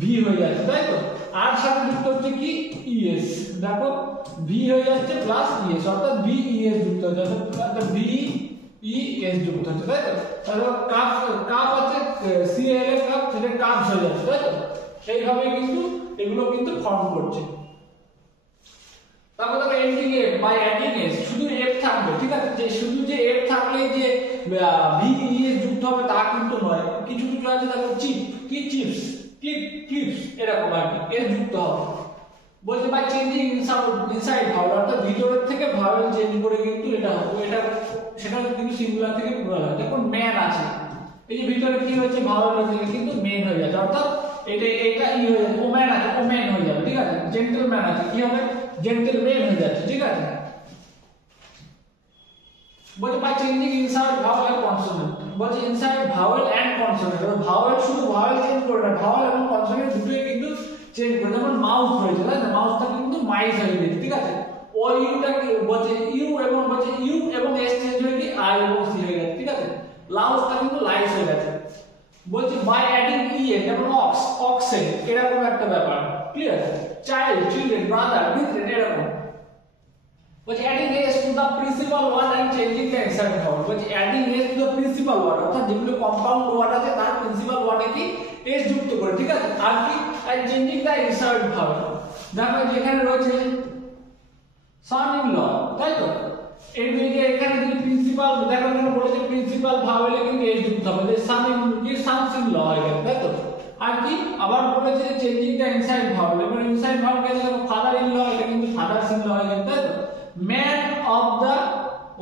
ভি হয়ে যাচ্ছে, তাই তো। আর সাথে যুক্ত হচ্ছে কি ইএস, দেখো ভি হয়ে যাচ্ছে প্লাস ইএস, অর্থাৎ ভি ইএস যুক্ত হচ্ছে, অর্থাৎ ভি ই এস যুক্ত হচ্ছে, তাই তো। তাহলে কাপ কাপ আছে সিএল এর কাপ, সেটা কাপস হয়ে যাচ্ছে, তাই তো। এইভাবে কিন্তু এগুলো কিন্তু ফর্ম করছে। তারপর দেখো ending F by adding S, শুধু এফ থাকবে, ঠিক আছে, যে শুধু যে এফ থাকলে যে ভি ই এস যুক্ত হবে তা কিন্তু নয়, কিছু কিছু আছে দেখো চিপ কি চিপস ক্লিপস এরকম আর কি এস যুক্ত হবে। বলতে বাই চেঞ্জিং ইনসাইড ভাওয়েল, অর্থাৎ ভিতরের থেকে ভাওয়েল চেঞ্জ করে কিন্তু এটা হবে, এটা সেটা কিন্তু সিঙ্গুলার থেকে প্লুরাল হয়। দেখুন ম্যান আছে, এই যে ভিতরে কি হচ্ছে ভাওয়েল হচ্ছে কিন্তু মেন হয়ে যাচ্ছে, অর্থাৎ এটা ই হয়ে যাবে, ওম্যান আছে ওম্যান হয়ে যাবে, ঠিক আছে। জেন্টলম্যান আছে কি হবে জেন্টলম্যান হয়ে যাচ্ছে, ঠিক আছে। বলছে by changing inside vowel and consonant, বলছে inside vowel and consonant, vowel শুধু ভাওয়েল চেঞ্জ করে না, ভাওয়েল এবং কনসোনেন্ট দুটোই কিন্তু চেঞ্জ করে। যেমন মাউস রয়েছে, তাই না, মাউসটা কিন্তু মাইস হয়ে গেছে, ঠিক আছে। ও ইউটা কি বলছে ইউ এবং বলছে ইউ এবং এস চেঞ্জ হয়ে কি আই এবং সি হয়ে গেছে, ঠিক আছে। লাউসটা কিন্তু লাইস হয়ে গেছে। বলছে বাই অ্যাডিং ইএ, যেমন অক্স অক্সেন এরকম একটা ব্যাপার, clear. Child children brother brethren এরকম। বলছে adding S to the principal word and changing the inside vowel, বলছে adding S to the principal word, অর্থাৎ যেগুলো কম্পাউন্ড ওয়ার্ড আছে তার প্রিন্সিপাল ওয়ার্ডে কি এস যুক্ত করে, ঠিক আছে। আর কি and changing the inside vowel, দেখো যেখানে রয়েছে সন ইন ল, তাই তো। এইদিকে এখানে যদি প্রিন্সিপাল দেখো এখানে বলেছে প্রিন্সিপাল ভাওয়েলে কিন্তু এস যুক্ত হবে, যে সন ইন কি সনস ইন ল হয়ে গেল, তাই তো। আর কি আবার বলেছে চেঞ্জিং দ্য ইনসাইড ভাওয়েল, এবং ইনসাইড ভাওয়েল কে দেখো ফাদার ইন ল, এটা কিন্তু ফাদারস ইন ল হয়ে গেল, তাই তো। ম্যান অফ দা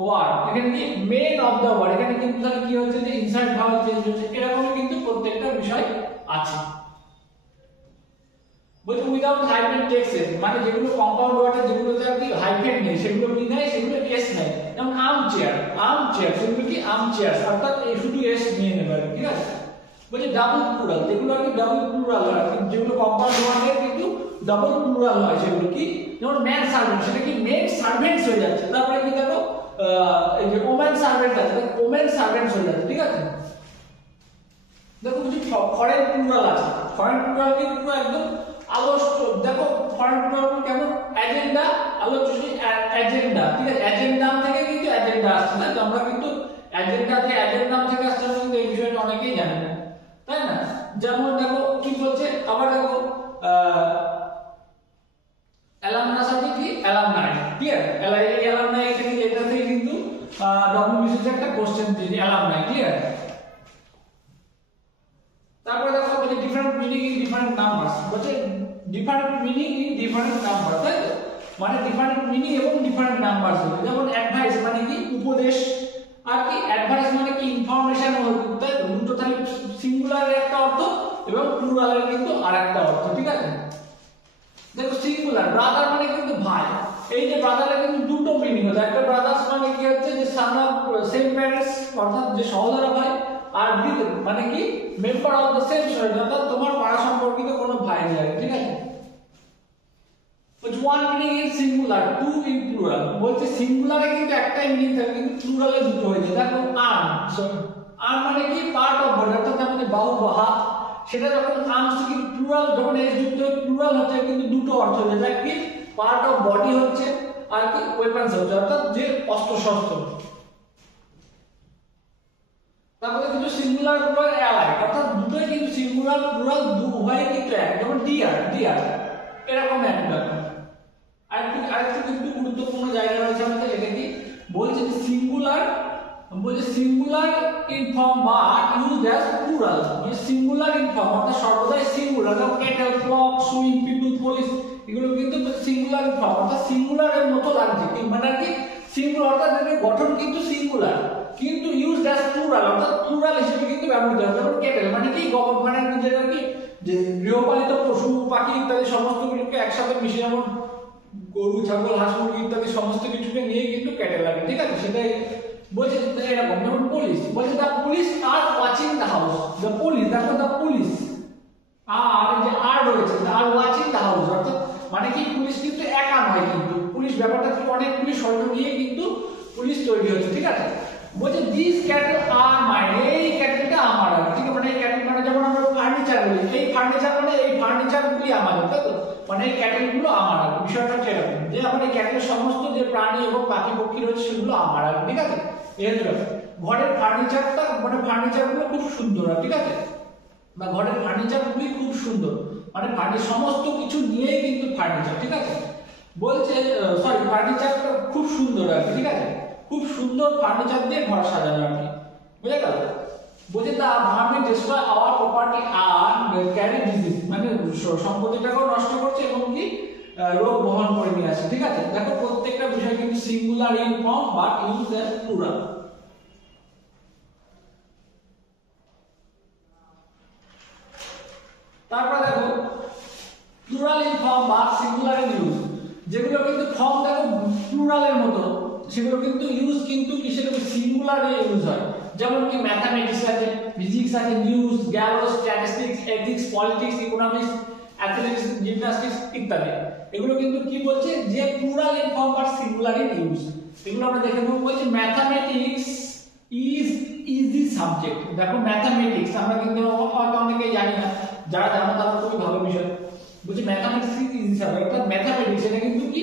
ওয়ার্ড, এখানে কি মেন অফ দা ওয়ার্ড, এখানে কিন্তু তাহলে কি হচ্ছে যে ইনসাইড ভাওয়েল চেঞ্জ হচ্ছে, এরকমই কিন্তু প্রত্যেকটা বিষয় আছে। বলছে উইদাউট হাইফেন টেক্সট, মানে যেগুলো কম্পাউন্ড ওয়ার্ড যেগুলোতে আর কি হাইফেন নেই সেগুলো কি নেয়, সেগুলো এস নেয়। যেমন আর্ম চেয়ার সেগুলো কি আর্ম চেয়ার, অর্থাৎ এই শুধু এস নিয়ে নেবে, ঠিক আছে। বলছে ডাবল প্লুরাল, যেগুলো আর কি ডাবল প্লুরাল হয়, যেগুলো কম্পাউন্ড ওয়ার্ডের কিন্তু ডাবল প্লুরাল হয়, সেগুলো কি যেমন ম্যান সার্ভেন্ট, সেটা কি মেন সার্ভেন্টস হয়ে যাচ্ছে। তারপরে কি দেখো এই যে ওমেন সার্ভেন্ট আছে, ওমেন সার্ভেন্টস হয়ে যাচ্ছে, ঠিক আছে। দেখো কিছু ফরেন প্লুরাল আছে, ফরেন প্লুরাল কিন্তু একদম আলোচ্য, দেখো ফরেন প্লুরাল কেমন এজেন্ডা আলোচ্য এজেন্ডা, ঠিক আছে। এজেন্ডা থেকে কিন্তু এজেন্ডা আসছে না, আমরা কিন্তু এজেন্ডা থেকে এজেন্ডা থেকে আসছে না, কিন্তু এই বিষয়টা অনেকেই জানে না, তাই না। যেমন দেখো কি বলছে, আবার দেখো অ্যালামনাস আছে কি অ্যালামনাই, কোশ্চেন দিয়ে অ্যালামনাই, ক্লিয়ার? তারপরে দেখো বলে different meaning in different numbers, বলছে different meaning in different number, তাই তো? মানে ডিফারেন্ট মিনিং এবং ডিফারেন্ট নাম্বারস হবে। যেমন অ্যাডভাইস মানে কি উপদেশ, আর কি অ্যাডভাইস মানে কি ইনফরমেশন, তাই তো? দুটো তাহলে সিঙ্গুলারের একটা অর্থ এবং প্লুরালের কিন্তু আরেকটা অর্থ, ঠিক আছে? দেখো সিঙ্গুলার ব্রাদার মানে কিন্তু ভাই, এই যে ব্রাদারের কিন্তু দুটো মিনিং আছে। একটা ব্রাদার্স মানে কি হচ্ছে যে সান অফ সেম প্যারেন্টস, অর্থাৎ যে সহোদর ভাই, আর ব্রাদার মানে কি member of the same society, অর্থাৎ তোমার পাড়া সম্পর্কিত কোনো ভাই লাগে, ঠিক আছে? One meaning in singular, two in plural, বলছে সিঙ্গুলারে কিন্তু একটাই মিনিং থাকে কিন্তু প্লুরালে দুটো হয়ে যায়। দেখো আর্ম মানে কি পার্ট অফ বডি, অর্থাৎ আমাদের বাহু বা হাত, সেটা যখন আর্মস কি প্লুরাল যখন এস যুক্ত প্লুরাল হচ্ছে কিন্তু দুটো অর্থ হয়ে যায়, কি পার্ট অফ বডি হচ্ছে আর কি ওয়েপন্স হচ্ছে, অর্থাৎ যে অস্ত্র শস্ত্র। তারপরে কিন্তু সিঙ্গুলার প্লুরাল অ্যালাইড, অর্থাৎ দুটোই কিন্তু সিঙ্গুলার প্লুরাল উভয়ই কিন্তু এক, যেমন ডিয়ার ডিয়ার এরকম এক ব্যাপার। আরেকটু কিন্তু গুরুত্বপূর্ণ জায়গা রয়েছে আমাদের, এটা কি বলছে যে সিঙ্গুলার, বলছে singular in form but used as plural, মানে সিঙ্গুলার ইন ফর্ম অর্থাৎ সর্বদাই সিঙ্গুলার, যেমন cattle, flock, swine, people, police, এগুলো কিন্তু সিঙ্গুলার ইন ফর্ম অর্থাৎ সিঙ্গুলারের মতো লাগছে, মানে কি সিঙ্গুলার অর্থাৎ এর গঠন কিন্তু সিঙ্গুলার কিন্তু ইউজড অ্যাজ প্লুরাল অর্থাৎ প্লুরাল হিসেবে কিন্তু ব্যবহৃত হয়। যেমন ক্যাটেল মানে কি মানে যেটা কি যে গৃহপালিত পশু পাখি ইত্যাদি সমস্ত কিছুকে একসাথে মিশে, যেমন গরু, ছাগল, হাঁস, মুরগি ইত্যাদি সমস্ত কিছুকে নিয়ে কিন্তু ক্যাটেল লাগে, ঠিক আছে? সেটাই বলছে এরকম। যেমন পুলিশ, বলছে the police are watching the house, the police, দেখো দ্য পুলিশ আর যে আর রয়েছে আর ওয়াচিং দ্য হাউস, অর্থাৎ মানে কি পুলিশ কিন্তু একা নয়, কিন্তু পুলিশ ব্যাপারটা থেকে অনেক পুলিশ সৈন্য নিয়ে কিন্তু পুলিশ তৈরি হচ্ছে, ঠিক আছে? বলছে দিস ক্যাটেল আর মাইন, এই ক্যাটেলটা আমার, ঠিক আছে? মানে এই ক্যাটেল মানে যেমন আমরা ফার্নিচার বলি, এই ফার্নিচার মানে এই ফার্নিচার গুলি আমাদের, তাই তো? মানে এই ক্যাটেল গুলো আমার, বিষয়টা হচ্ছে এরকম যে আমাদের ক্যাটেলের সমস্ত যে প্রাণী এবং পাখি পক্ষী রয়েছে সেগুলো আমার, ঠিক আছে? এর ঘরের ফার্নিচারটা মানে ফার্নিচার গুলো খুব সুন্দর, ঠিক আছে? বা ঘরের ফার্নিচার গুলি খুব সুন্দর, মানে সমস্ত কিছু নিয়েই কিন্তু ফার্নিচার, ঠিক আছে? বলছে সরি ফার্নিচারটা খুব সুন্দর আর কি, ঠিক আছে? খুব সুন্দর ফার্নিচার দিয়ে ঘর সাজানো আর কি, বুঝে গেল? বলছে দা ভার্মিন ডিস্ট্রয় আওয়ার প্রপার্টি আর ক্যারি ডিজিজ, মানে সম্পত্তিটাকেও নষ্ট করছে এবং কি রোগ বহন করে নিয়ে আসে, ঠিক আছে? দেখো প্রত্যেকটা বিষয় কিন্তু singular in form but use as plural. তারপর দেখো প্লুরাল ইন ফর্ম বা সিঙ্গুলার ইন ইউজ, যেগুলো কিন্তু ফর্ম দেখো প্লুরালের মতো, সেগুলো কিন্তু ইউজ কিন্তু কিসের সিঙ্গুলারে ইউজ হয়। যেমন কি ম্যাথমেটিক্স আছে, ফিজিক্স আছে, news, গ্যালো, statistics, ethics, politics, economics, athletics, gymnastics ইত্যাদি, এগুলো কিন্তু কি বলছে যে প্লুরাল ইন ফর্ম বা সিঙ্গুলার ইন ইউজ। এগুলো আমরা দেখে নেব। বলছে ম্যাথমেটিক্স ইজ ইজি সাবজেক্ট। দেখো ম্যাথমেটিক্স আমরা কিন্তু হয়তো অনেকেই জানি না, যারা জানো তারা খুবই ভালো বিষয়। বলছে ম্যাথমেটিক্স ইজ ইজি সাবজেক্ট, অর্থাৎ ম্যাথমেটিক্স এটা কিন্তু কি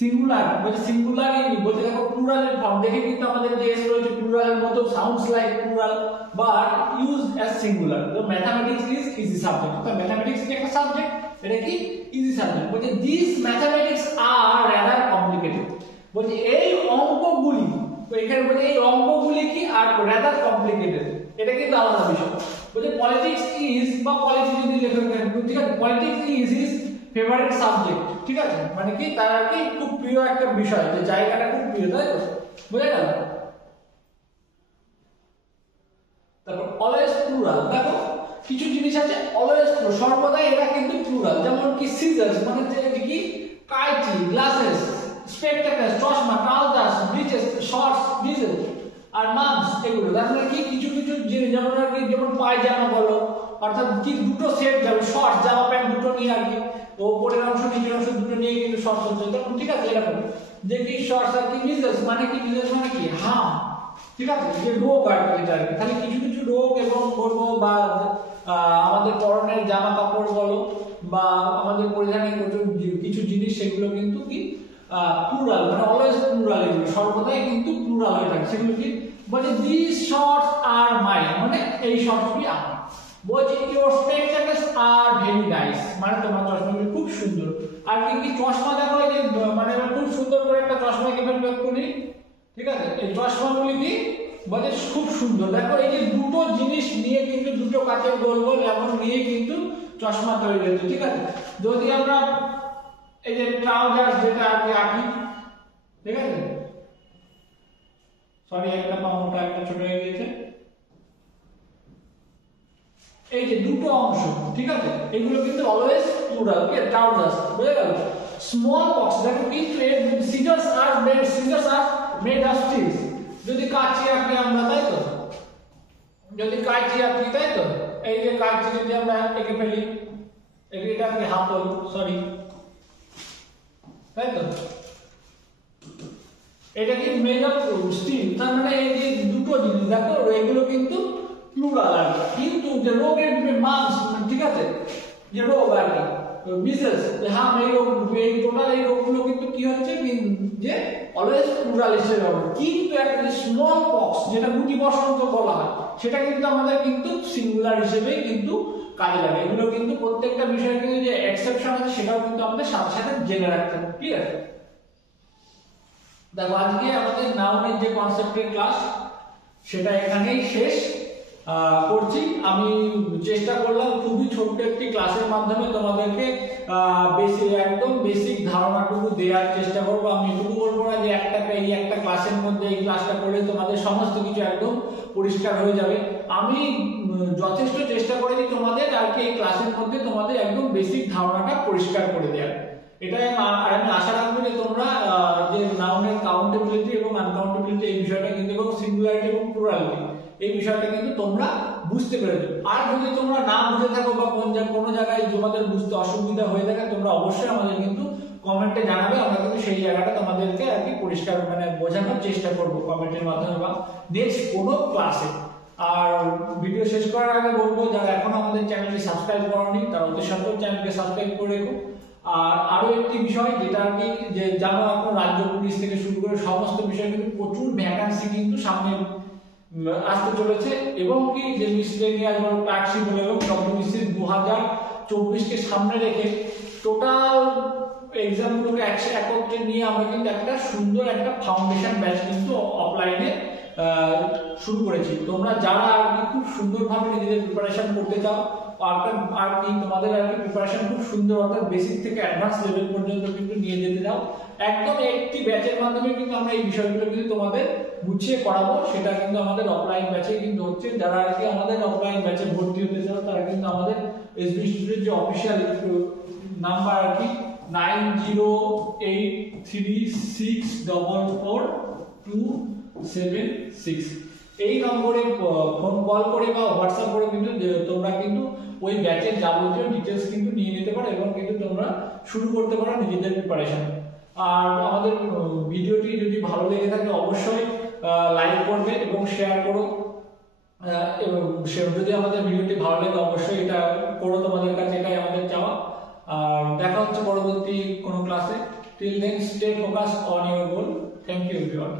সিঙ্গুলার, বলছে সিঙ্গুলার ইন, বলছে দেখো প্লুরালের ফর্ম দেখে কিন্তু আমাদের যে এস রয়েছে প্লুরালের মতো sounds like plural but use as singular. তো ম্যাথমেটিক্স ইজ ইজি সাবজেক্ট, তো ম্যাথমেটিক্স কি একটা সাবজেক্ট, এটা কি ইজি সাবজেক্ট। বলছে this mathematics are rather complicated, বলছে এই অঙ্কগুলি, তো এখানে বলছে এই অঙ্কগুলি কি আর রাদার কমপ্লিকেটেড, এটা কিন্তু আলাদা বিষয়। বলছে পলিটিক্স ইজ বা পলিটি যদি লেখা থাকে, ঠিক আছে, politics is his favourite subject, ঠিক আছে? মানে কি তার কি খুব প্রিয় একটা বিষয়, যে জায়গাটা খুব প্রিয়, তাই তো? বুঝে গেল? তারপর অলওয়েজ প্লুরাল, দেখো কিছু জিনিস আছে অলওয়েজ সর্বদাই, এটা কিন্তু প্লুরাল। যেমন কি সিজার্স মানে যে কি কাঁচি, গ্লাসেস, স্পেকটেকলস চশমা, ট্রাউজার্স, ব্লিচেস, শর্টস, ব্লিচেস আর মাস্ক, এগুলো তার মানে কি কিছু কিছু জিনিস, যেমন আর কি যেমন পায়জামা বলো, অর্থাৎ কি দুটো সেট যাবে, শর্টস জামা প্যান্ট দুটো নিয়ে আর কি উপরের অংশ নিচের অংশ দুটো নিয়ে কিন্তু শর্টস হচ্ছে, তখন ঠিক আছে? এরকম যে কি শর্টস আর কি মিজেস মানে কি, মিজেস মানে কি হাম, ঠিক আছে? যে রোগ আর কি, এটা আর কি। তাহলে কিছু কিছু রোগ এবং বলবো বা আমাদের পরনের জামা কাপড় বলো বা আমাদের পরিধানের কিছু জিনিস, সেগুলো কিন্তু কি প্লুরাল, মানে অলওয়েজ প্লুরাল, এগুলো সর্বদাই কিন্তু প্লুরাল হয়ে থাকে। সেগুলো কি বলছে দিস শর্টস আর মাইন, মানে এই শর্টসগুলি আমার। বলছে ইওর স্পেকটেকলস আর ভেরি নাইস, মানে তোমার চশমাগুলি খুব সুন্দর। আর কি চশমা দেখো এই যে মানে খুব সুন্দর করে একটা চশমা কেমন বের করি, ঠিক আছে? এই চশমাগুলি কি মানে খুব সুন্দর। দেখো এই যে দুটো জিনিস নিয়ে কিন্তু দুটো কাচের গোল গোল এমন নিয়ে কিন্তু চশমা তৈরি হয়েছে, ঠিক আছে। যদি আমরা এই যে ট্রাউজার যেটা আগে আঁকি, ঠিক আছে, সরি একটা পাউন্ডটা একটা ছোট হয়ে গেছে, এই যে দুটো অংশ, ঠিক আছে, এগুলো কিন্তু অলওয়েজ প্লুরাল, ওকে, ট্রাউজার্স, বুঝে গেল। স্মল বক্স, দেখো কিন্তু scissors are made of steel, যদি কাঁচি আঁকি আমরা, তাই তো, যদি কাঁচি আঁকি, তাই তো, এই যে কাঁচি যদি আমরা এঁকে ফেলি, এটা কি হাতল, সরি, তাই তো, এটা কি মেড অফ স্টিল, তার মানে এই যে দুটো জিনিস দেখো এগুলো কিন্তু প্লুরাল আর কি। কিন্তু যে রোগের মাংস, ঠিক আছে, যে রোগ আর কি, মিসেস, হ্যাঁ এই রোগ, এই টোটাল এই রোগগুলো কিন্তু কি হচ্ছে যে অলওয়েজ প্লুরাল হিসেবে হবে। কিন্তু একটা যে স্মল পক্স যেটা গুটি বসন্ত বলা হয়, সেটা কিন্তু আমাদের কিন্তু সিঙ্গুলার হিসেবেই কিন্তু কাজে লাগে। এগুলো কিন্তু প্রত্যেকটা বিষয়ে কিন্তু যে এক্সেপশন আছে সেটাও কিন্তু আমাদের সাথে সাথে জেনে রাখতে হবে, ঠিক আছে। দেখো আজকে আমাদের নাউনের যে কনসেপ্টের ক্লাস সেটা এখানেই শেষ করছি। আমি চেষ্টা করলাম খুবই ছোট্ট একটি ক্লাসের মাধ্যমে তোমাদেরকে একদম বেসিক ধারণাটুকু দেওয়ার চেষ্টা করবো। আমি এটুকু বলবো না যে এই একটা ক্লাসের মধ্যে এই ক্লাসটা করলে তোমাদের সমস্ত কিছু একদম পরিষ্কার হয়ে যাবে। আমি যথেষ্ট চেষ্টা করেছি তোমাদের আর কি এই ক্লাসের মধ্যে তোমাদের একদম বেসিক ধারণাটা পরিষ্কার করে দেওয়ার। এটাই আমি আশা রাখবো যে তোমরা যে নাউনের কাউন্টেবিলিটি এবং আনকাউন্টেবিলিটি এই বিষয়টা কিন্তু, এবং সিঙ্গুলারিটি এবং প্লুরালিটি এই বিষয়টা কিন্তু তোমরা বুঝতে পেরেছো। আর যদি তোমরা না বুঝে থাকো বা কোনো জায়গায় তোমাদের বুঝতে অসুবিধা হয়ে থাকে, তোমরা অবশ্যই আমাদের কিন্তু কমেন্টে জানাবে। আমরা কিন্তু সেই জায়গাটা তোমাদেরকে আর কি পরিষ্কার বোঝানোর চেষ্টা করবো কমেন্টের মাধ্যমে বা নেক্সট কোনো ক্লাসে। আর ভিডিও শেষ করার আগে বলবো, যারা এখন আমাদের চ্যানেলটি সাবস্ক্রাইব করোনি তারা অতি সত্ত্বর চ্যানেলকে সাবস্ক্রাইব করে রেখো। আর আরো একটি বিষয় যেটা আর কি, যে জানো এখন রাজ্য পুলিশ থেকে শুরু করে সমস্ত বিষয়ে কিন্তু প্রচুর ভ্যাকান্সি কিন্তু সামনে আসতে চলেছে, এবং কি যে মিসলেনিয়াস বলো, ক্লার্কশিপ বলো এবং ডব্লিউবিসি 2024 কে সামনে রেখে টোটাল এক্সামগুলোকে একত্রে নিয়ে আমরা কিন্তু একটা সুন্দর একটা ফাউন্ডেশন ব্যাচ কিন্তু অফলাইনে শুরু করেছি। তোমরা যারা আর কি খুব সুন্দরভাবে নিজেদের প্রিপারেশন করতে চাও আর কি তোমাদের আর কি প্রিপারেশন খুব সুন্দর, অর্থাৎ বেসিক থেকে অ্যাডভান্স লেভেল পর্যন্ত কিন্তু নিয়ে যেতে চাও, একদম একটি ব্যাচের মাধ্যমে কিন্তু আমরা এই বিষয়গুলো কিন্তু তোমাদের গুছিয়ে করাবো। সেটা কিন্তু আমাদের অফলাইন ব্যাচে কিন্তু হচ্ছে। যারা আর কি আমাদের অফলাইন ব্যাচে ভর্তি হতে চাও তারা কিন্তু আমাদের এসবি স্টুডেন্ট যে অফিসিয়াল নাম্বার আর কি 9086444276 এই নম্বরে ফোন কল করে বা হোয়াটসঅ্যাপ করে কিন্তু তোমরা কিন্তু ওই ব্যাচের যাবতীয় ডিটেলস কিন্তু নিয়ে নিতে পারো এবং কিন্তু তোমরা শুরু করতে পারো নিজেদের প্রিপারেশন। আর আমাদের ভিডিওটি যদি ভালো লেগে থাকে অবশ্যই লাইক করবে এবং শেয়ার করো। এবং যদি আমাদের ভিডিওটি ভালো লাগে অবশ্যই এটা করো, তোমাদের কাছে এটাই আমাদের চাওয়া। আর দেখা হচ্ছে পরবর্তী কোনো ক্লাসে। Till then stay focus on your goal. Thank you everyone.